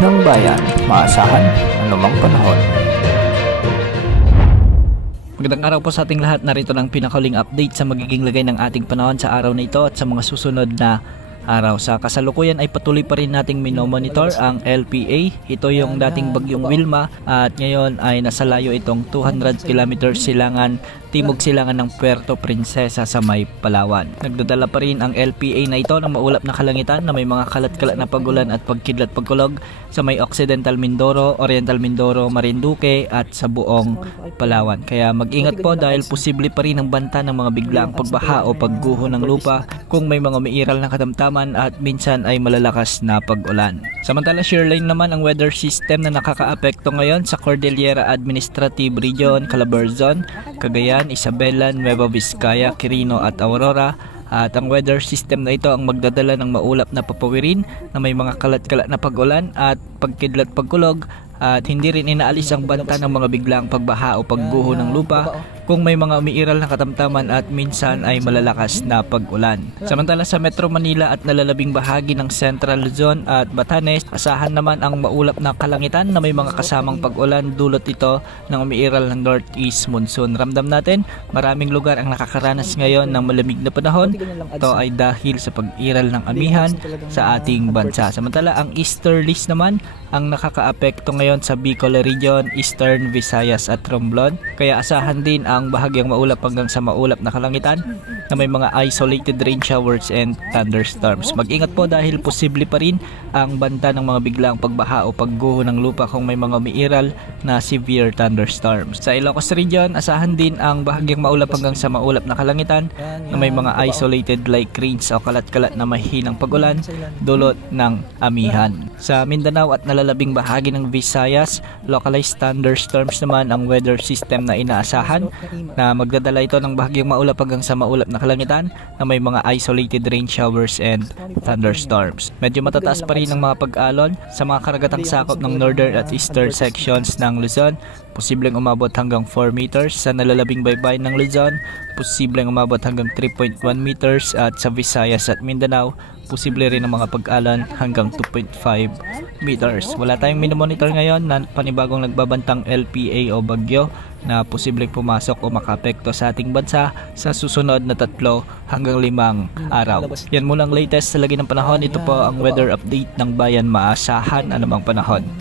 ng bayan, maasahan anumang panahon. Magandang araw po sa ating lahat. Narito ng pinakahuling update sa magiging lagay ng ating panahon sa araw na ito at sa mga susunod na araw. Sa kasalukuyan ay patuloy pa rin nating minomonitor ang LPA. Ito yung dating bagyong Wilma at ngayon ay nasa layo itong 200 km silangan timog silangan ng Puerto Princesa sa may Palawan. Nagdadala pa rin ang LPA na ito ng maulap na kalangitan na may mga kalat-kalat na pagulan at pagkidlat pagkulog sa may Occidental Mindoro, Oriental Mindoro, Marinduque at sa buong Palawan. Kaya mag-ingat po dahil posible pa rin ang banta ng mga biglaang pagbaha o pagguho ng lupa kung may mga umiiral na katamtaman at minsan ay malalakas na pag-ulan. Samantala, shoreline naman ang weather system na nakakaapekto ngayon sa Cordillera Administrative Region, Calabarzon, Cagayan, Isabela, Nueva Vizcaya, Quirino at Aurora. At ang weather system na ito ang magdadala ng maulap na papawirin na may mga kalat-kalat na pag-ulan at pagkidlat pagkulog at hindi rin inaalis ang banta ng mga biglaang pagbaha o pagguho ng lupa kung may mga umiiral na katamtaman at minsan ay malalakas na pag-ulan. Samantala sa Metro Manila at nalalabing bahagi ng Central Luzon at Batanes, asahan naman ang maulap na kalangitan na may mga kasamang pag-ulan dulot ito ng umiiral ng northeast monsoon. Ramdam natin, maraming lugar ang nakakaranas ngayon ng malamig na panahon. Ito ay dahil sa pag-iral ng amihan sa ating bansa. Samantala ang easterlies naman ang nakakaapekto ngayon sa Bicol Region, Eastern Visayas at Romblon. Kaya asahan din ang bahagyang maulap hanggang sa maulap na kalangitan na may mga isolated rain showers and thunderstorms. Mag-ingat po dahil posible pa rin ang banta ng mga biglaang pagbaha o pagguho ng lupa kung may mga umiiral na severe thunderstorms. Sa Ilocos Region, asahan din ang bahagyang maulap hanggang sa maulap na kalangitan na may mga isolated light rains o kalat-kalat na mahinang pag-ulan dulot ng amihan. Sa Mindanao at nalalabing bahagi ng Visayas, localized thunderstorms naman ang weather system na inaasahan na magdadala ito ng bahagyang maulap hanggang sa maulap na kalangitan na may mga isolated rain showers and thunderstorms. Medyo matataas pa rin ang mga pag-alon sa mga karagatang sakop ng northern at eastern sections ng Luzon. Posibleng umabot hanggang 4 meters sa nalalabing baybayin ng Luzon. Posibleng umabot hanggang 3.1 meters at sa Visayas at Mindanao, posible rin ang mga pag-alon hanggang 2.5 meters. Wala tayong minomonitor ngayon na panibagong nagbabantang LPA o bagyo na posibleng pumasok o makapekto sa ating bansa sa susunod na 3 hanggang 5 araw. Yan muna ang latest sa lagi ng panahon. Ito po ang weather update ng bayan, maasahan anumang panahon.